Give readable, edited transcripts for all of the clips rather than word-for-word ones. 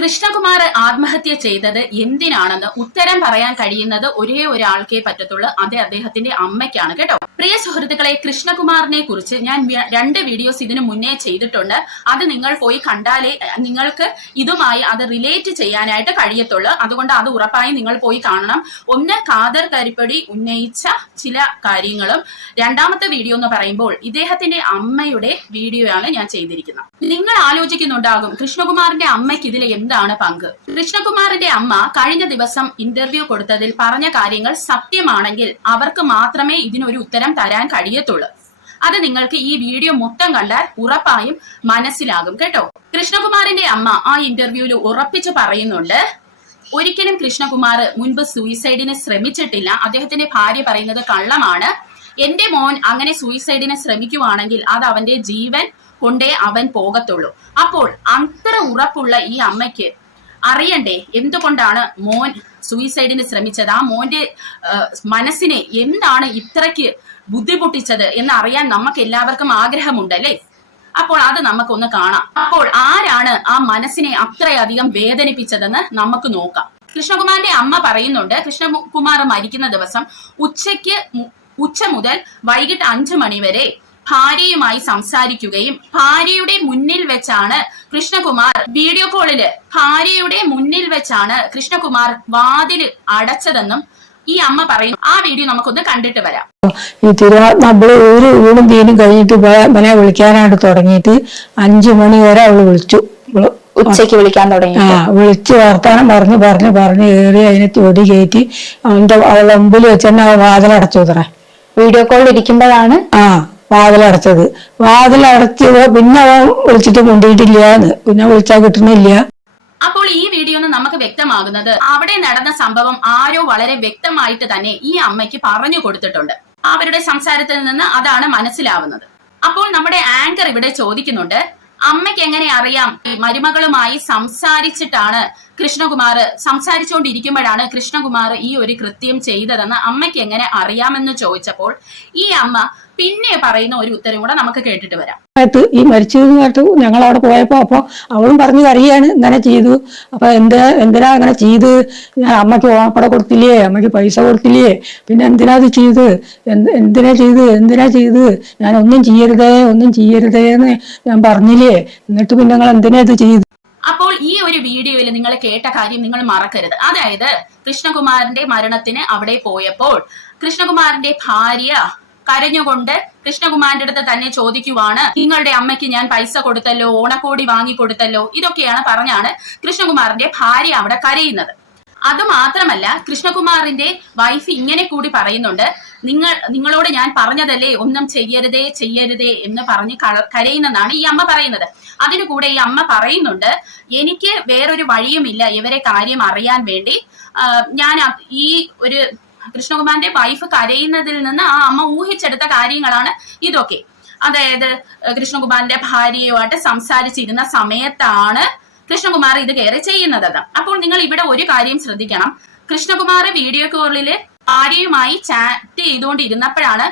കൃഷ്ണകുമാർ ആത്മഹത്യ ചെയ്തത് എന്തിനാണെന്ന് ഉത്തരം പറയാൻ കഴിയുന്നത് ഒരേ ഒരാൾക്കേ പറ്റത്തുള്ളൂ, അത് അദ്ദേഹത്തിന്റെ അമ്മയ്ക്കാണ് കേട്ടോ. പ്രിയ സുഹൃത്തുക്കളെ, കൃഷ്ണകുമാറിനെ കുറിച്ച് ഞാൻ 2 വീഡിയോസ് ഇതിനു മുന്നേ ചെയ്തിട്ടുണ്ട്. അത് നിങ്ങൾ പോയി കണ്ടാലേ നിങ്ങൾക്ക് ഇതുമായി അത് റിലേറ്റ് ചെയ്യാനായിട്ട് കഴിയത്തുള്ളൂ. അതുകൊണ്ട് അത് ഉറപ്പായും നിങ്ങൾ പോയി കാണണം. ഒന്ന്, ഖാദർ കരിപ്പടി ഉന്നയിച്ച ചില കാര്യങ്ങളും, രണ്ടാമത്തെ വീഡിയോ എന്ന് പറയുമ്പോൾ ഇദ്ദേഹത്തിന്റെ അമ്മയുടെ വീഡിയോ ആണ് ഞാൻ ചെയ്തിരിക്കുന്നത്. നിങ്ങൾ ആലോചിക്കുന്നുണ്ടാകും കൃഷ്ണകുമാറിന്റെ അമ്മയ്ക്ക് ഇതിൽ എന്താണ് പങ്ക്. കൃഷ്ണകുമാറിന്റെ അമ്മ കഴിഞ്ഞ ദിവസം ഇന്റർവ്യൂ കൊടുത്തതിൽ പറഞ്ഞ കാര്യങ്ങൾ സത്യമാണെങ്കിൽ അവർക്ക് മാത്രമേ ഇതിനൊരു ഉത്തരം തരാൻ കഴിയത്തുള്ളൂ. അത് നിങ്ങൾക്ക് ഈ വീഡിയോ മൊത്തം കണ്ടാൽ ഉറപ്പായും മനസ്സിലാകും കേട്ടോ. കൃഷ്ണകുമാറിന്റെ അമ്മ ആ ഇന്റർവ്യൂവിൽ ഉറപ്പിച്ചു പറയുന്നുണ്ട്, ഒരിക്കലും കൃഷ്ണകുമാർ മുൻപ് സൂയിസൈഡിന് ശ്രമിച്ചിട്ടില്ല. അദ്ദേഹത്തിന്റെ ഭാര്യ പറയുന്നത് കള്ളമാണ്. എന്റെ മോൻ അങ്ങനെ സൂയിസൈഡിന് ശ്രമിക്കുവാണെങ്കിൽ അത് അവന്റെ ജീവൻ കൊണ്ടേ അവൻ പോകത്തുള്ളൂ. അപ്പോൾ അത്ര ഉറപ്പുള്ള ഈ അമ്മയ്ക്ക് അറിയണ്ടേ എന്തുകൊണ്ടാണ് മോൻ സൂയിസൈഡിന് ശ്രമിച്ചത്, ആ മോന്റെ മനസ്സിനെ എന്താണ് ഇത്രയ്ക്ക് ബുദ്ധിമുട്ടിച്ചത് എന്ന് അറിയാൻ നമുക്ക് എല്ലാവർക്കും ആഗ്രഹമുണ്ടല്ലേ. അപ്പോൾ അത് നമുക്കൊന്ന് കാണാം. അപ്പോൾ ആരാണ് ആ മനസ്സിനെ അത്രയധികം വേദനിപ്പിച്ചതെന്ന് നമുക്ക് നോക്കാം. കൃഷ്ണകുമാറിന്റെ അമ്മ പറയുന്നുണ്ട്, കൃഷ്ണകുമാർ മരിക്കുന്ന ദിവസം ഉച്ച മുതൽ വൈകിട്ട് 5 മണി വരെ ഭാര്യയുമായി സംസാരിക്കുകയും ഭാര്യയുടെ മുന്നിൽ വെച്ചാണ് കൃഷ്ണകുമാർ വീഡിയോ കോളില് ഭാര്യയുടെ മുന്നിൽ വെച്ചാണ് കൃഷ്ണകുമാർ വാതിൽ അടച്ചതെന്നും ഈ അമ്മ പറയുന്നു. ആ വീഡിയോ നമുക്കൊന്ന് കണ്ടിട്ട് വരാം. ഈ നമ്മള് ഒരു ഊണും തീനും കഴിഞ്ഞിട്ട് ഇവനെ വിളിക്കാനായിട്ട് തുടങ്ങിയിട്ട് 5 മണി വരെ അവള് വിളിച്ചു. ഉച്ചയ്ക്ക് വിളിക്കാൻ തുടങ്ങി. വിളിച്ച് വർത്താനം പറഞ്ഞ് ഏറി അതിനെ തൊടി കയറ്റി അവളുടെ മുമ്പിൽ വെച്ച് തന്നെ വാതിലടച്ചു. ഇത്ര വീഡിയോ കോളിൽ ഇരിക്കുമ്പോഴാണ് വാതിലടച്ചത്. വാതിലടച്ച് പിന്നെ അവൻ വിളിച്ചിട്ട് കൊണ്ടിട്ടില്ലാന്ന്, പിന്നെ വിളിച്ചാൽ കിട്ടണില്ല. അപ്പോൾ ഈ വീഡിയോ നമുക്ക് വ്യക്തമാകുന്നത് അവിടെ നടന്ന സംഭവം ആരോ വളരെ വ്യക്തമായിട്ട് തന്നെ ഈ അമ്മയ്ക്ക് പറഞ്ഞു കൊടുത്തിട്ടുണ്ട്. അവരുടെ സംസാരത്തിൽ നിന്ന് അതാണ് മനസ്സിലാവുന്നത്. അപ്പോൾ നമ്മുടെ ആങ്കർ ഇവിടെ ചോദിക്കുന്നുണ്ട്, അമ്മയ്ക്ക് എങ്ങനെ അറിയാം മരുമകളുമായി സംസാരിച്ചിട്ടാണ് സംസാരിച്ചുകൊണ്ടിരിക്കുമ്പോഴാണ് കൃഷ്ണകുമാർ ഈ ഒരു കൃത്യം ചെയ്തതെന്ന് അമ്മയ്ക്ക് എങ്ങനെ അറിയാമെന്ന് ചോദിച്ചപ്പോൾ ഈ അമ്മ പിന്നെ പറയുന്ന ഒരു ഉത്തരം കൂടെ നമുക്ക് കേട്ടിട്ട് വരാം. ഈ മരിച്ചതെന്ന് കേട്ടു ഞങ്ങൾ അവിടെ പോയപ്പോ അപ്പൊ അവളും പറഞ്ഞു അറിയാണ് ഇങ്ങനെ ചെയ്തു. അപ്പൊ എന്തിനാ അങ്ങനെ ചെയ്ത്, ഞാൻ അമ്മയ്ക്ക് ഓണപ്പട കൊടുത്തില്ലേ, അമ്മയ്ക്ക് പൈസ കൊടുത്തില്ലേ, പിന്നെ എന്തിനാ ഇത് ചെയ്ത്, എന്തിനാ ചെയ്ത് ഞാൻ ഒന്നും ചെയ്യരുതേ എന്ന് ഞാൻ പറഞ്ഞില്ലേ, എന്നിട്ട് പിന്നെ നിങ്ങൾ എന്തിനാ ഇത് ചെയ്തു. അപ്പോൾ ഈ ഒരു വീഡിയോയിൽ നിങ്ങൾ കേട്ട കാര്യം നിങ്ങൾ മറക്കരുത്. അതായത് കൃഷ്ണകുമാറിന്റെ മരണത്തിന് അവിടെ പോയപ്പോൾ കൃഷ്ണകുമാറിന്റെ ഭാര്യ കരഞ്ഞുകൊണ്ട് കൃഷ്ണകുമാറിന്റെ അടുത്ത് തന്നെ ചോദിക്കുവാണ്, നിങ്ങളുടെ അമ്മയ്ക്ക് ഞാൻ പൈസ കൊടുത്തല്ലോ, ഓണക്കോടി വാങ്ങിക്കൊടുത്തല്ലോ, ഇതൊക്കെയാണ് പറഞ്ഞാണ് കൃഷ്ണകുമാറിന്റെ ഭാര്യ അവിടെ കരയുന്നത്. അതുമാത്രമല്ല കൃഷ്ണകുമാറിന്റെ വൈഫ് ഇങ്ങനെ കൂടി പറയുന്നുണ്ട്, നിങ്ങളോട് ഞാൻ പറഞ്ഞതല്ലേ ഒന്നും ചെയ്യരുതേ എന്ന് പറഞ്ഞ് കരയുന്നെന്നാണ് ഈ അമ്മ പറയുന്നത്. അതിനു കൂടെ ഈ അമ്മ പറയുന്നുണ്ട്, എനിക്ക് വേറൊരു വഴിയുമില്ല ഇവരെ കാര്യം അറിയാൻ വേണ്ടി. ഞാൻ ഈ ഒരു കൃഷ്ണകുമാറിന്റെ വൈഫ് കരയുന്നതിൽ നിന്ന് ആ അമ്മ ഊഹിച്ചെടുത്ത കാര്യങ്ങളാണ് ഇതൊക്കെ. അതായത് കൃഷ്ണകുമാറിന്റെ ഭാര്യയുമായിട്ട് സംസാരിച്ചിരുന്ന സമയത്താണ് കൃഷ്ണകുമാർ ഇത് കയറി ചെയ്യുന്നത്. അപ്പോൾ നിങ്ങൾ ഇവിടെ ഒരു കാര്യം ശ്രദ്ധിക്കണം, കൃഷ്ണകുമാർ വീഡിയോ കോളില് ഭാര്യയുമായി ചാറ്റ് ചെയ്തുകൊണ്ടിരുന്നപ്പോഴാണ്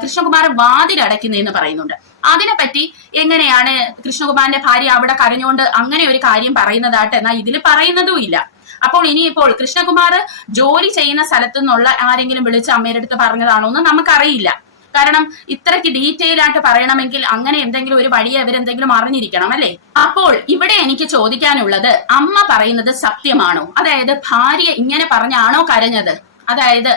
കൃഷ്ണകുമാർ വാതിലടയ്ക്കുന്നതെന്ന് പറയുന്നുണ്ട്. അതിനെപ്പറ്റി എങ്ങനെയാണ് കൃഷ്ണകുമാറിന്റെ ഭാര്യ അവിടെ കരഞ്ഞുകൊണ്ട് അങ്ങനെ ഒരു കാര്യം പറയുന്നതായിട്ട് എന്നാൽ ഇതിൽ പറയുന്നതും ഇല്ല. അപ്പോൾ ഇനിയിപ്പോൾ കൃഷ്ണകുമാർ ജോലി ചെയ്യുന്ന സ്ഥലത്തു നിന്നുള്ള ആരെങ്കിലും വിളിച്ച് അമ്മയുടെ അടുത്ത് പറഞ്ഞതാണോ എന്ന് നമുക്കറിയില്ല. കാരണം ഇത്രയ്ക്ക് ഡീറ്റെയിൽ ആയിട്ട് പറയണമെങ്കിൽ അങ്ങനെ എന്തെങ്കിലും ഒരു വഴി അവരെന്തെങ്കിലും അറിഞ്ഞിരിക്കണം അല്ലേ. അപ്പോൾ ഇവിടെ എനിക്ക് ചോദിക്കാനുള്ളത്, അമ്മ പറയുന്നത് സത്യമാണോ? അതായത് ഭാര്യ ഇങ്ങനെ പറഞ്ഞാണോ കരഞ്ഞത്? അതായത്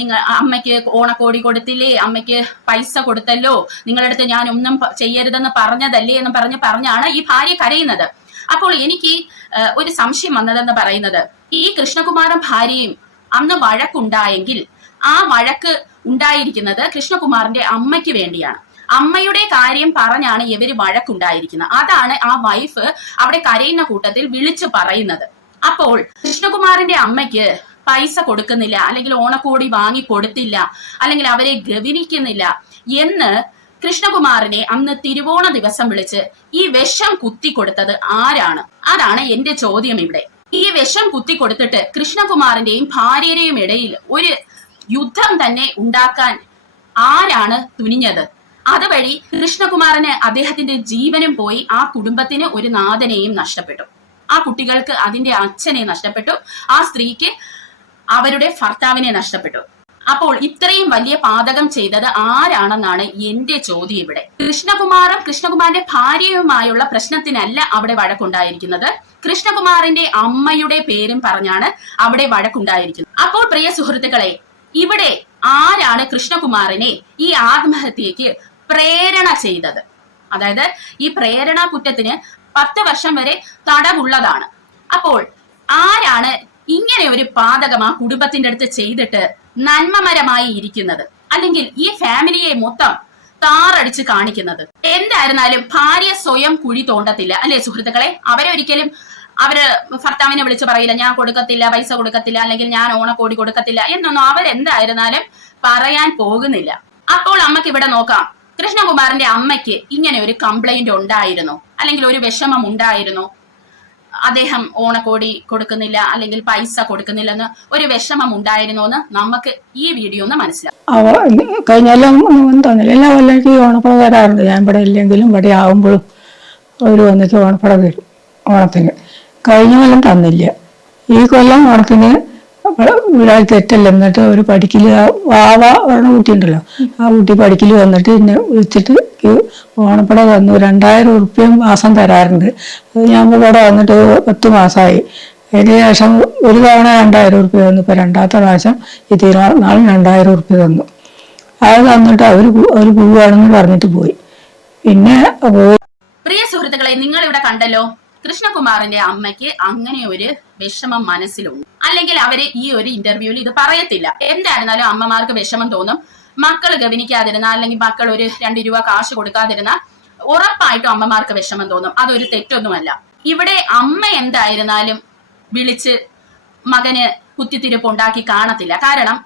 നിങ്ങൾ അമ്മയ്ക്ക് ഓണക്കോടി കൊടുത്തില്ലേ, അമ്മയ്ക്ക് പൈസ കൊടുത്തല്ലോ, നിങ്ങളുടെ അടുത്ത് ഞാൻ ഒന്നും ചെയ്യരുതെന്ന് പറഞ്ഞതല്ലേ എന്ന് പറഞ്ഞാണ് ഈ ഭാര്യ കരയുന്നത്. അപ്പോൾ എനിക്ക് ഒരു സംശയം വന്നതെന്ന് പറയുന്നത്, ഈ കൃഷ്ണകുമാറും ഭാര്യയും അന്ന് വഴക്കുണ്ടായെങ്കിൽ ആ വഴക്ക് ഉണ്ടായിരിക്കുന്നത് കൃഷ്ണകുമാറിന്റെ അമ്മയ്ക്ക് വേണ്ടിയാണ്. അമ്മയുടെ കാര്യം പറഞ്ഞാണ് ഇവര് വഴക്കുണ്ടായിരിക്കുന്നത്. അതാണ് ആ വൈഫ് അവിടെ കരയുന്ന കൂട്ടത്തിൽ വിളിച്ചു പറയുന്നത്. അപ്പോൾ കൃഷ്ണകുമാറിന്റെ അമ്മയ്ക്ക് പൈസ കൊടുക്കുന്നില്ല, അല്ലെങ്കിൽ ഓണക്കോടി വാങ്ങി കൊടുത്തില്ല, അല്ലെങ്കിൽ അവരെ ഗവനിക്കുന്നില്ല എന്ന് കൃഷ്ണകുമാറിനെ അന്ന് തിരുവോണ ദിവസം വിളിച്ച് ഈ വിഷം കുത്തി കൊടുത്തത് ആരാണ്? അതാണ് എന്റെ ചോദ്യം ഇവിടെ. ഈ വിഷം കുത്തി കൊടുത്തിട്ട് കൃഷ്ണകുമാറിന്റെയും ഭാര്യയുടെയും ഇടയിൽ ഒരു യുദ്ധം തന്നെ ഉണ്ടാക്കാൻ ആരാണ് തുനിഞ്ഞത്? അതുവഴി കൃഷ്ണകുമാറിന് അദ്ദേഹത്തിന്റെ ജീവനും പോയി, ആ കുടുംബത്തിന് ഒരു നാഥനെയും നഷ്ടപ്പെട്ടു. ആ കുട്ടികൾക്ക് അതിന്റെ അച്ഛനെ നഷ്ടപ്പെട്ടു, ആ സ്ത്രീക്ക് അവരുടെ ഭർത്താവിനെ നഷ്ടപ്പെട്ടു. അപ്പോൾ ഇത്രയും വലിയ പാതകം ചെയ്തത് ആരാണെന്നാണ് എന്റെ ചോദ്യം. ഇവിടെ കൃഷ്ണകുമാറിന്റെ ഭാര്യയുമായുള്ള പ്രശ്നത്തിനല്ല അവിടെ വഴക്കുണ്ടായിരിക്കുന്നത്. കൃഷ്ണകുമാറിന്റെ അമ്മയുടെ പേരും പറഞ്ഞാണ് അവിടെ വഴക്കുണ്ടായിരിക്കുന്നത്. അപ്പോൾ പ്രിയ സുഹൃത്തുക്കളെ, ഇവിടെ ആരാണ് കൃഷ്ണകുമാറിനെ ഈ ആത്മഹത്യക്ക് പ്രേരണ ചെയ്തത്? അതായത് ഈ പ്രേരണ കുറ്റത്തിന് 10 വർഷം വരെ തടവുള്ളതാണ്. അപ്പോൾ ആരാണ് ഇങ്ങനെ ഒരു പാതകം ആ കുടുംബത്തിന്റെ അടുത്ത് ചെയ്തിട്ട് നന്മമരമായി ഇരിക്കുന്നത്, അല്ലെങ്കിൽ ഈ ഫാമിലിയെ മൊത്തം താറടിച്ച് കാണിക്കുന്നത്? എന്തായിരുന്നാലും ഭാര്യ സ്വയം കുഴി തോണ്ടത്തില്ല, അല്ലെ സുഹൃത്തുക്കളെ? അവരൊരിക്കലും ഭർത്താവിനെ വിളിച്ച് പറയില്ല, ഞാൻ കൊടുക്കത്തില്ല, പൈസ കൊടുക്കത്തില്ല, അല്ലെങ്കിൽ ഞാൻ ഓണക്കോടി കൊടുക്കത്തില്ല എന്നൊന്നും അവരെന്തായിരുന്നാലും പറയാൻ പോകുന്നില്ല. അപ്പോൾ അമ്മക്ക് ഇവിടെ നോക്കാം, കൃഷ്ണകുമാറിന്റെ അമ്മയ്ക്ക് ഇങ്ങനെ ഒരു കംപ്ലൈന്റ് ഉണ്ടായിരുന്നു, അല്ലെങ്കിൽ ഒരു വിഷമം ഉണ്ടായിരുന്നു, അദ്ദേഹം ഓണക്കോടി കൊടുക്കുന്നില്ല അല്ലെങ്കിൽ പൈസ കൊടുക്കുന്നില്ലെന്ന് ഒരു വിഷമം ഉണ്ടായിരുന്നു എന്ന് നമുക്ക് ഈ വീഡിയോ ഒന്ന് മനസ്സിലാവും. കഴിഞ്ഞാലും തോന്നില്ല, എല്ലാ കൊല്ലം ഓണപ്പട വരാറുണ്ട്. ഞാൻ ഇവിടെ ഇല്ലെങ്കിലും ഇവിടെ ആവുമ്പോഴും അവർ വന്നിട്ട് ഓണപ്പട വരും ഓണത്തിന്. കഴിഞ്ഞ കൊല്ലം തന്നില്ല. ഈ കൊല്ലം ഓണത്തിന് ഒരാൾ തെറ്റല്ല. എന്നിട്ട് ഒരു പഠിക്കല് വാവ പറഞ്ഞ കുട്ടിയുണ്ടല്ലോ, ആ കുട്ടി പഠിക്കല് വന്നിട്ട് എന്നെ വിളിച്ചിട്ട് ഓണപ്പട തന്നു. 2000 ഉറുപ്പ്യ മാസം തരാറുണ്ട്. അത് ഞാൻ ഇവിടെ വന്നിട്ട് 10 മാസമായി. അതിന് ശേഷം ഒരു തവണ 2000 ഉറുപ്പ്യ തന്നു. ഇപ്പൊ 2ാമത്തെ പ്രാവശ്യം ഈ തിരുനാളിന് 2000 ഉറുപ്പ്യ തന്നു. അത് തന്നിട്ട് അവര് പോവുകയാണെന്ന് പറഞ്ഞിട്ട് പോയി. പിന്നെ പ്രിയ സുഹൃത്തുക്കളെ, നിങ്ങൾ ഇവിടെ കണ്ടല്ലോ, കൃഷ്ണകുമാറിന്റെ അമ്മയ്ക്ക് അങ്ങനെ ഒരു വിഷമം മനസ്സിലുണ്ട്. അല്ലെങ്കിൽ അവര് ഈ ഒരു ഇന്റർവ്യൂവിൽ ഇത് പറയത്തില്ല. എന്തായിരുന്നാലും അമ്മമാർക്ക് വിഷമം തോന്നും. മക്കള് ഗവനിക്കാതിരുന്ന, അല്ലെങ്കിൽ മക്കൾ ഒരു 2 രൂപ കാശ് കൊടുക്കാതിരുന്ന ഉറപ്പായിട്ടും അമ്മമാർക്ക് വിഷമം തോന്നും. അതൊരു തെറ്റൊന്നുമല്ല. ഇവിടെ അമ്മ എന്തായിരുന്നാലും വിളിച്ച് മകന് കുത്തിത്തിരിപ്പ് ഉണ്ടാക്കി കാണത്തില്ല. കാരണം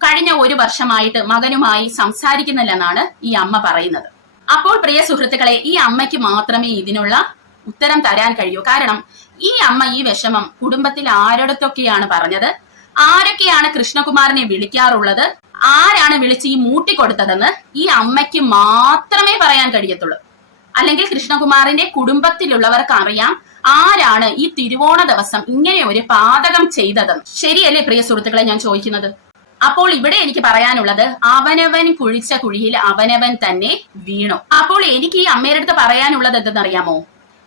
കഴിഞ്ഞ 1 വർഷമായിട്ട് മകനുമായി സംസാരിക്കുന്നില്ലെന്നാണ് ഈ അമ്മ പറയുന്നത്. അപ്പോൾ പ്രിയ സുഹൃത്തുക്കളെ, ഈ അമ്മയ്ക്ക് മാത്രമേ ഇതിനുള്ള ഉത്തരം തരാൻ കഴിയൂ. കാരണം ഈ അമ്മ ഈ വിഷമം കുടുംബത്തിൽ ആരോടത്തൊക്കെയാണ് പറഞ്ഞത്, ആരൊക്കെയാണ് കൃഷ്ണകുമാറിനെ വിളിക്കാറുള്ളത്, ആരാണ് വിളിച്ച് ഈ മൂട്ടിക്കൊടുത്തതെന്ന് ഈ അമ്മയ്ക്ക് മാത്രമേ പറയാൻ കഴിയത്തുള്ളൂ. അല്ലെങ്കിൽ കൃഷ്ണകുമാറിന്റെ കുടുംബത്തിലുള്ളവർക്ക് അറിയാം ആരാണ് ഈ തിരുവോണ ദിവസം ഇങ്ങനെ ഒരു പാതകം ചെയ്തതെന്ന്. ശരിയല്ലേ പ്രിയ സുഹൃത്തുക്കളെ ഞാൻ ചോദിക്കുന്നത്? അപ്പോൾ ഇവിടെ എനിക്ക് പറയാനുള്ളത്, അവനവൻ കുഴിച്ച കുഴിയിൽ അവനവൻ തന്നെ വീണു. അപ്പോൾ എനിക്ക് ഈ അമ്മയുടെ അടുത്ത് പറയാനുള്ളത് എന്തെന്നറിയാമോ?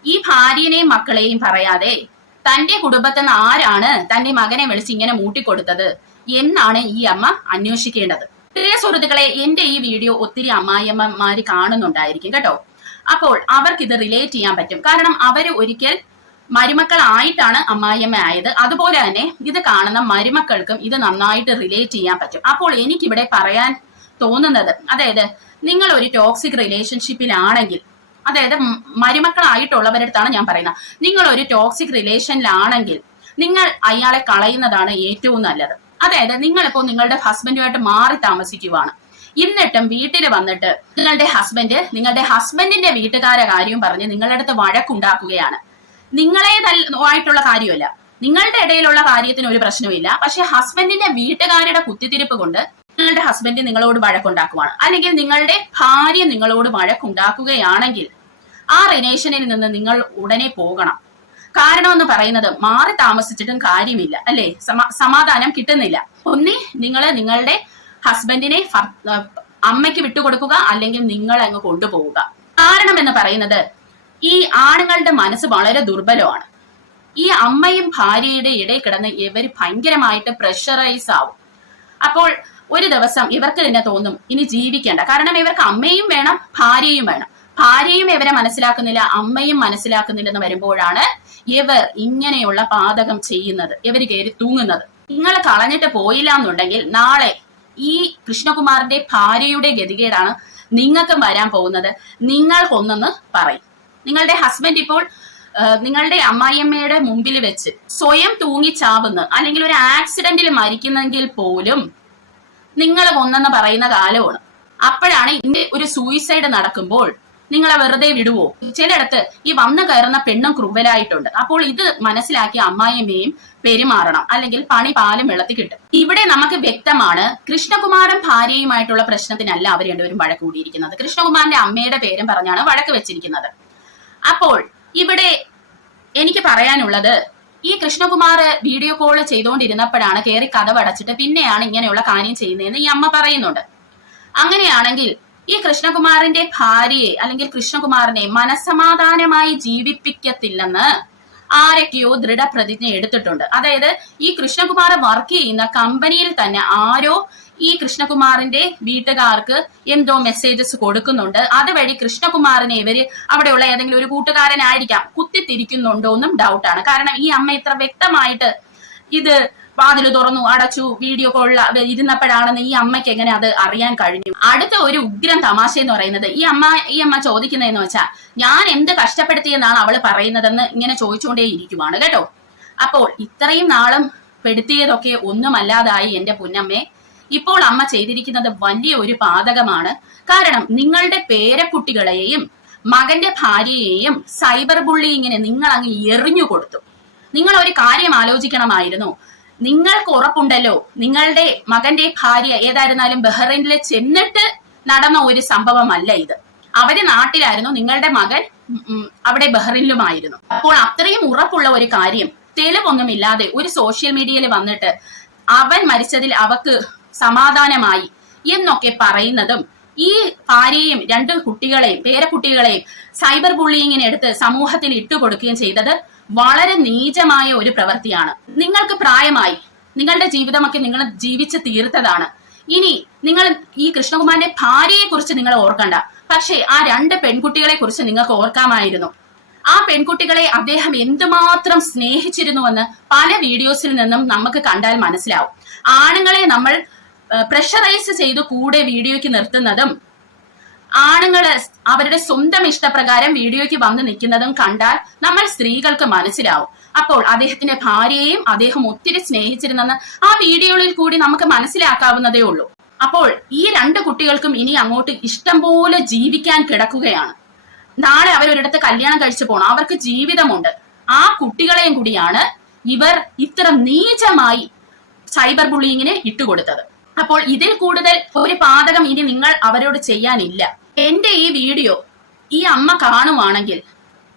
ഈ ഭാര്യനെയും മക്കളെയും പറയാതെ തന്റെ കുടുംബത്തിൽ നിന്ന് ആരാണ് തന്റെ മകനെ വിളിച്ച് ഇങ്ങനെ മൂട്ടിക്കൊടുത്തത് എന്നാണ് ഈ അമ്മ അന്വേഷിക്കേണ്ടത്. പ്രിയ സുഹൃത്തുക്കളെ, എന്റെ ഈ വീഡിയോ ഒത്തിരി അമ്മായിയമ്മമാര് കാണുന്നുണ്ടായിരിക്കും കേട്ടോ. അപ്പോൾ അവർക്ക് ഇത് റിലേറ്റ് ചെയ്യാൻ പറ്റും. കാരണം അവര് ഒരിക്കൽ മരുമക്കളായിട്ടാണ് അമ്മായിയമ്മ ആയത്. അതുപോലെ തന്നെ ഇത് കാണുന്ന മരുമക്കൾക്കും ഇത് നന്നായിട്ട് റിലേറ്റ് ചെയ്യാൻ പറ്റും. അപ്പോൾ എനിക്കിവിടെ പറയാൻ തോന്നുന്നത്, അതായത് നിങ്ങൾ ഒരു ടോക്സിക് റിലേഷൻഷിപ്പിലാണെങ്കിൽ, അതായത് മരുമക്കളായിട്ടുള്ളവരുടെ അടുത്താണ് ഞാൻ പറയുന്നത്, നിങ്ങൾ ഒരു ടോക്സിക് റിലേഷനിലാണെങ്കിൽ നിങ്ങൾ അയാളെ കളയുന്നതാണ് ഏറ്റവും നല്ലത്. അതായത് നിങ്ങളിപ്പോ നിങ്ങളുടെ ഹസ്ബൻഡുമായിട്ട് മാറി താമസിക്കുവാണ്, എന്നിട്ടും വീട്ടിൽ വന്നിട്ട് നിങ്ങളുടെ ഹസ്ബൻഡിന്റെ വീട്ടുകാരെ കാര്യം പറഞ്ഞ് നിങ്ങളുടെ അടുത്ത് വഴക്കുണ്ടാക്കുകയാണ്. നിങ്ങളേതായിട്ടുള്ള കാര്യമല്ല, നിങ്ങളുടെ ഇടയിലുള്ള കാര്യത്തിന് ഒരു പ്രശ്നമില്ല. പക്ഷെ ഹസ്ബൻഡിന്റെ വീട്ടുകാരുടെ കുത്തിത്തിരിപ്പ് കൊണ്ട് നിങ്ങളുടെ ഹസ്ബൻഡ് നിങ്ങളോട് വഴക്കുണ്ടാക്കുവാണ്, അല്ലെങ്കിൽ നിങ്ങളുടെ ഭാര്യ നിങ്ങളോട് വഴക്കുണ്ടാക്കുകയാണെങ്കിൽ ആ റിലേഷനിൽ നിന്ന് നിങ്ങൾ ഉടനെ പോകണം. കാരണം എന്ന് പറയുന്നത്, മാറി താമസിച്ചിട്ടും കാര്യമില്ല, അല്ലെ? സമാധാനം കിട്ടുന്നില്ല. ഒന്നി നിങ്ങൾ നിങ്ങളുടെ ഹസ്ബൻഡിനെ അമ്മയ്ക്ക് വിട്ടുകൊടുക്കുക, അല്ലെങ്കിൽ നിങ്ങൾ അങ്ങ് കൊണ്ടുപോവുക. കാരണം എന്ന് പറയുന്നത്, ഈ ആണുങ്ങളുടെ മനസ്സ് വളരെ ദുർബലമാണ്. ഈ അമ്മയും ഭാര്യയുടെ ഇടയിൽ കിടന്ന് ഇവർ ഭയങ്കരമായിട്ട് പ്രഷറൈസ് ആവും. അപ്പോൾ ഒരു ദിവസം ഇവർക്ക് തന്നെ തോന്നും ഇനി ജീവിക്കേണ്ട. കാരണം ഇവർക്ക് അമ്മയും വേണം, ഭാര്യയും വേണം. ഭാര്യയും ഇവരെ മനസ്സിലാക്കുന്നില്ല, അമ്മയും മനസ്സിലാക്കുന്നില്ലെന്ന് വരുമ്പോഴാണ് ഇവർ ഇങ്ങനെയുള്ള പാതകം ചെയ്യുന്നത്, ഇവർ കയറി തൂങ്ങുന്നത്. നിങ്ങൾ കളഞ്ഞിട്ട് പോയില്ല എന്നുണ്ടെങ്കിൽ നാളെ ഈ കൃഷ്ണകുമാറിന്റെ ഭാര്യയുടെ ഗതികേടാണ് നിങ്ങൾക്ക് വരാൻ പോകുന്നത്. നിങ്ങൾക്കൊന്നെന്ന് പറയും. നിങ്ങളുടെ ഹസ്ബൻഡ് ഇപ്പോൾ നിങ്ങളുടെ അമ്മായിയമ്മയുടെ മുമ്പിൽ വെച്ച് സ്വയം തൂങ്ങിച്ചാവുന്നു, അല്ലെങ്കിൽ ഒരു ആക്സിഡന്റിൽ മരിക്കുന്നെങ്കിൽ പോലും നിങ്ങൾ കൊന്നെന്ന് പറയുന്ന കാലമാണ്. അപ്പോഴാണ് ഇങ്ങനെ ഒരു സൂയിസൈഡ് നടക്കുമ്പോൾ നിങ്ങളെ വെറുതെ വിടുവോ? ചിലയിടത്ത് ഈ വന്നു കയറുന്ന പെണ്ണും ക്രൂവലായിട്ടുണ്ട്. അപ്പോൾ ഇത് മനസ്സിലാക്കി അമ്മായിയമ്മയും പെരുമാറണം, അല്ലെങ്കിൽ പണി പാലും വെള്ളത്തിൽ കിട്ടും. ഇവിടെ നമുക്ക് വ്യക്തമാണ്, കൃഷ്ണകുമാരൻ ഭാര്യയുമായിട്ടുള്ള പ്രശ്നത്തിനല്ല അവർ രണ്ടുപേരും വഴക്ക് കൂടിയിരിക്കുന്നത്. കൃഷ്ണകുമാറിന്റെ അമ്മയുടെ പേരും പറഞ്ഞാണ് വഴക്ക് വെച്ചിരിക്കുന്നത്. അപ്പോൾ ഇവിടെ എനിക്ക് പറയാനുള്ളത്, ഈ കൃഷ്ണകുമാർ വീഡിയോ കോൾ ചെയ്തുകൊണ്ടിരുന്നപ്പോഴാണ് കയറി കഥവടച്ചിട്ട് പിന്നെയാണ് ഇങ്ങനെയുള്ള കാര്യം ചെയ്യുന്നതെന്ന് ഈ അമ്മ പറയുന്നുണ്ട്. അങ്ങനെയാണെങ്കിൽ ഈ കൃഷ്ണകുമാറിന്റെ ഭാര്യയെ അല്ലെങ്കിൽ കൃഷ്ണകുമാറിനെ മനസ്സമാധാനമായി ജീവിപ്പിക്കത്തില്ലെന്ന് ആരൊക്കെയോ ദൃഢപ്രതിജ്ഞ എടുത്തിട്ടുണ്ട്. അതായത് ഈ കൃഷ്ണകുമാർ വർക്ക് ചെയ്യുന്ന കമ്പനിയിൽ തന്നെ ആരോ ഈ കൃഷ്ണകുമാറിന്റെ വീട്ടുകാർക്ക് എന്തോ മെസ്സേജസ് കൊടുക്കുന്നുണ്ട്. അതുവഴി കൃഷ്ണകുമാറിനെ ഇവര് അവിടെയുള്ള ഏതെങ്കിലും ഒരു കൂട്ടുകാരനായിരിക്കാം കുത്തിത്തിരിക്കുന്നുണ്ടോ എന്നും ഡൗട്ടാണ്. കാരണം ഈ അമ്മ ഇത്ര വ്യക്തമായിട്ട് ഇത് വാതിൽ തുറന്നു അടച്ചു വീഡിയോ കോളിൽ ഇരുന്നപ്പോഴാണെന്ന് ഈ അമ്മയ്ക്ക് എങ്ങനെ അത് അറിയാൻ കഴിഞ്ഞു? അടുത്ത ഒരു ഉഗ്രം തമാശ എന്ന് പറയുന്നത്, ഈ അമ്മ ചോദിക്കുന്നതെന്ന് വെച്ചാൽ ഞാൻ എന്ത് കഷ്ടപ്പെടുത്തിയെന്നാണ് അവള് പറയുന്നതെന്ന് ഇങ്ങനെ ചോദിച്ചുകൊണ്ടേ ഇരിക്കുവാണ് കേട്ടോ. അപ്പോൾ ഇത്രയും നാളും പെടുത്തിയതൊക്കെ ഒന്നുമല്ലാതായി എന്റെ പൊന്നമ്മേ. ഇപ്പോൾ അമ്മ ചെയ്തിരിക്കുന്നത് വലിയ ഒരു പാതകമാണ്. കാരണം നിങ്ങളുടെ പേരക്കുട്ടികളെയും മകന്റെ ഭാര്യയെയും സൈബർ ബുള്ളിയിങ്ങിന് നിങ്ങൾ അങ്ങ് എറിഞ്ഞു കൊടുത്തു. നിങ്ങൾ ഒരു കാര്യം ആലോചിക്കണമായിരുന്നു. നിങ്ങൾക്ക് ഉറപ്പുണ്ടല്ലോ നിങ്ങളുടെ മകന്റെ ഭാര്യ ഏതായിരുന്നാലും ബഹ്റൈനിൽ ചെന്നിട്ട് നടന്ന ഒരു സംഭവമല്ല ഇത്. അവര് നാട്ടിലായിരുന്നു, നിങ്ങളുടെ മകൻ അവിടെ ബഹ്റൈനിലുമായിരുന്നു. അപ്പോൾ അത്രയും ഉറപ്പുള്ള ഒരു കാര്യം തെളിവൊന്നുമില്ലാതെ ഒരു സോഷ്യൽ മീഡിയയിൽ വന്നിട്ട് അവൻ മരിച്ചതിൽ അവക്ക് സമാധാനമായി എന്നൊക്കെ പറയുന്നതും ഈ ഭാര്യയെയും 2 കുട്ടികളെയും പേരക്കുട്ടികളെയും സൈബർ ബുള്ളിയിങ്ങിന് എടുത്ത് സമൂഹത്തിൽ ഇട്ടുകൊടുക്കുകയും ചെയ്തത് വളരെ നീചമായ ഒരു പ്രവൃത്തിയാണ്. നിങ്ങൾക്ക് പ്രായമായി, നിങ്ങളുടെ ജീവിതമൊക്കെ നിങ്ങൾ ജീവിച്ച് തീർത്തതാണ്. ഇനി നിങ്ങൾ ഈ കൃഷ്ണകുമാറിന്റെ ഭാര്യയെ കുറിച്ച് നിങ്ങൾ ഓർക്കണ്ട. പക്ഷേ ആ 2 പെൺകുട്ടികളെ കുറിച്ച് നിങ്ങൾക്ക് ഓർക്കാമായിരുന്നു. ആ പെൺകുട്ടികളെ അദ്ദേഹം എന്തുമാത്രം സ്നേഹിച്ചിരുന്നുവെന്ന് പല വീഡിയോസിൽ നിന്നും നമുക്ക് കണ്ടാൽ മനസ്സിലാവും. ആണുങ്ങളെ നമ്മൾ പ്രഷറൈസ് ചെയ്ത് കൂടെ വീഡിയോയ്ക്ക് നിർത്തുന്നതും ആണുങ്ങള് അവരുടെ സ്വന്തം ഇഷ്ടപ്രകാരം വീഡിയോയ്ക്ക് വന്ന് നിൽക്കുന്നതും കണ്ടാൽ നമ്മൾ സ്ത്രീകൾക്ക് മനസ്സിലാവും. അപ്പോൾ അദ്ദേഹത്തിന്റെ ഭാര്യയെയും അദ്ദേഹം ഒത്തിരി സ്നേഹിച്ചിരുന്നെന്ന് ആ വീഡിയോയിൽ കൂടി നമുക്ക് മനസ്സിലാക്കാവുന്നതേ ഉള്ളൂ. അപ്പോൾ ഈ 2 കുട്ടികൾക്കും ഇനി അങ്ങോട്ട് ഇഷ്ടം പോലെ ജീവിക്കാൻ കിടക്കുകയാണ്. നാളെ അവരൊരിടത്ത് കല്യാണം കഴിച്ചു പോകണം, അവർക്ക് ജീവിതമുണ്ട്. ആ കുട്ടികളെയും കൂടിയാണ് ഇവർ ഇത്ര നീചമായി സൈബർ ബുള്ളിയിങ്ങിന് ഇട്ടുകൊടുത്തത്. അപ്പോൾ ഇതിൽ കൂടുതൽ ഒരു പാതകം ഇനി നിങ്ങൾ അവരോട് ചെയ്യാനില്ല. എന്റെ ഈ വീഡിയോ ഈ അമ്മ കാണുവാണെങ്കിൽ,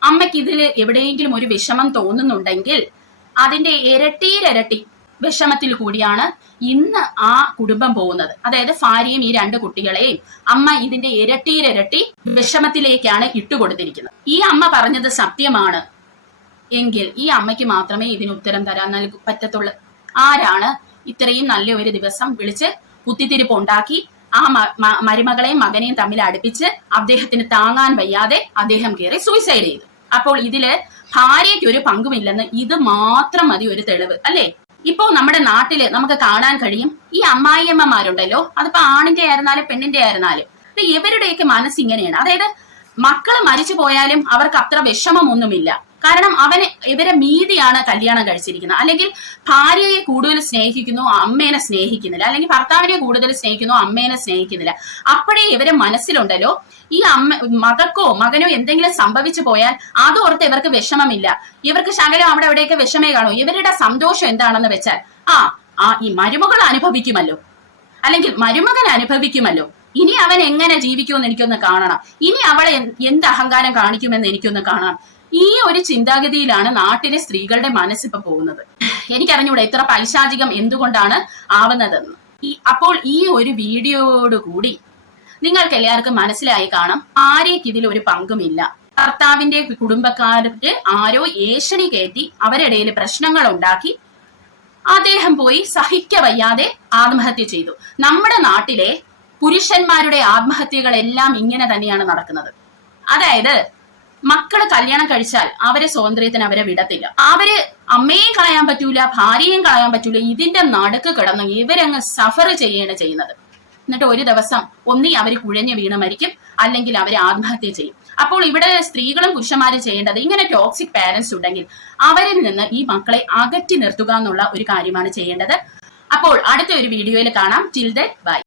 അമ്മയ്ക്ക് ഇതിൽ എവിടെയെങ്കിലും ഒരു വിഷമം തോന്നുന്നുണ്ടെങ്കിൽ അതിന്റെ ഇരട്ടി വിഷമത്തിൽ കൂടിയാണ് ഇന്ന് ആ കുടുംബം പോകുന്നത്. അതായത് ഭാര്യയും ഈ 2 കുട്ടികളെയും അമ്മ ഇതിന്റെ ഇരട്ടി വിഷമത്തിലേക്കാണ് ഇട്ടുകൊടുത്തിരിക്കുന്നത്. ഈ അമ്മ പറഞ്ഞത് സത്യമാണ് എങ്കിൽ ഈ അമ്മയ്ക്ക് മാത്രമേ ഇതിന് ഉത്തരം തരാൻ പറ്റത്തുള്ളൂ. ആരാണ് ഇത്രയും നല്ല ഒരു ദിവസം വിളിച്ച് കുത്തിത്തിരിപ്പ് ഉണ്ടാക്കി ആ മരുമകളെയും മകനെയും തമ്മിൽ അടുപ്പിച്ച് അദ്ദേഹത്തിന് താങ്ങാൻ വയ്യാതെ അദ്ദേഹം കയറി സൂയിസൈഡ് ചെയ്തു? അപ്പോൾ ഇതില് ഭാര്യയ്ക്ക് ഒരു പങ്കുമില്ലെന്ന് ഇത് മാത്രം മതി ഒരു തെളിവ്, അല്ലേ? ഇപ്പോ നമ്മുടെ നാട്ടില് നമുക്ക് കാണാൻ കഴിയും, ഈ അമ്മായിയമ്മമാരുണ്ടല്ലോ, അതിപ്പോ ആണിന്റെ ആയിരുന്നാലും പെണ്ണിന്റെ ആയിരുന്നാലും ഇവരുടെയൊക്കെ മനസ്സ് ഇങ്ങനെയാണ്. അതായത് മക്കള് മരിച്ചു പോയാലും അവർക്ക് അത്ര വിഷമമൊന്നുമില്ല. കാരണം ഇവരെ മീതിയാണ് കല്യാണം കഴിച്ചിരിക്കുന്നത്. അല്ലെങ്കിൽ ഭാര്യയെ കൂടുതൽ സ്നേഹിക്കുന്നു, അമ്മേനെ സ്നേഹിക്കുന്നില്ല. അല്ലെങ്കിൽ ഭർത്താവിനെ കൂടുതൽ സ്നേഹിക്കുന്നു, അമ്മേനെ സ്നേഹിക്കുന്നില്ല. അപ്പോഴേ ഇവരെ മനസ്സിലുണ്ടല്ലോ ഈ മകൾക്കോ മകനോ എന്തെങ്കിലും സംഭവിച്ചു പോയാൽ അതോർത്ത് ഇവർക്ക് വിഷമമില്ല. ഇവർക്ക് ശകലം അവിടെ എവിടെയൊക്കെ വിഷമേ കാണൂ. ഇവരുടെ സന്തോഷം എന്താണെന്ന് വെച്ചാൽ ഈ മരുമകൾ അനുഭവിക്കുമല്ലോ, അല്ലെങ്കിൽ മരുമകൻ അനുഭവിക്കുമല്ലോ, ഇനി അവൻ എങ്ങനെ ജീവിക്കുമെന്ന് എനിക്കൊന്ന് കാണണം, ഇനി അവളെ എന്ത് അഹങ്കാരം കാണിക്കുമെന്ന് എനിക്കൊന്ന് കാണണം. ഈ ഒരു ചിന്താഗതിയിലാണ് നാട്ടിലെ സ്ത്രീകളുടെ മനസ്സിപ്പോ പോകുന്നത്. എനിക്കറിഞ്ഞൂടെ ഇത്ര പൈശാചികം എന്തുകൊണ്ടാണ് ആവുന്നതെന്ന്. അപ്പോൾ ഈ ഒരു വീഡിയോയോടുകൂടി നിങ്ങൾക്ക് എല്ലാവർക്കും മനസ്സിലായി കാണാം, ആരേക്ക് ഇതിൽ ഒരു പങ്കുമില്ല. ഭർത്താവിന്റെ കുടുംബക്കാർക്ക് ആരോ ഏഷണി കയറ്റി അവരിടയിൽ പ്രശ്നങ്ങൾ ഉണ്ടാക്കി അദ്ദേഹം പോയി സഹിക്കവയ്യാതെ ആത്മഹത്യ ചെയ്തു. നമ്മുടെ നാട്ടിലെ പുരുഷന്മാരുടെ ആത്മഹത്യകളെല്ലാം ഇങ്ങനെ തന്നെയാണ് നടക്കുന്നത്. അതായത് മക്കള് കല്യാണം കഴിച്ചാൽ അവരെ സ്വാതന്ത്ര്യത്തിന് അവരെ വിടത്തില്ല. അവര് അമ്മയെയും കളയാൻ പറ്റൂല, ഭാര്യയും കളയാൻ പറ്റൂല. ഇതിന്റെ നടുക്ക് കിടന്നു ഇവരങ്ങ് സഫർ ചെയ്യാണ് ചെയ്യുന്നത്. എന്നിട്ട് ഒരു ദിവസം ഒന്നി അവർ കുഴഞ്ഞു വീണ് മരിക്കും, അല്ലെങ്കിൽ അവർ ആത്മഹത്യ ചെയ്യും. അപ്പോൾ ഇവിടെ സ്ത്രീകളും പുരുഷന്മാരും ചെയ്യേണ്ടത്, ഇങ്ങനെ ടോക്സിക് പാരന്റ്സ് ഉണ്ടെങ്കിൽ അവരിൽ നിന്ന് ഈ മക്കളെ അകറ്റി നിർത്തുക എന്നുള്ള ഒരു കാര്യമാണ് ചെയ്യേണ്ടത്. അപ്പോൾ അടുത്ത ഒരു വീഡിയോയിൽ കാണാം. Till then bye.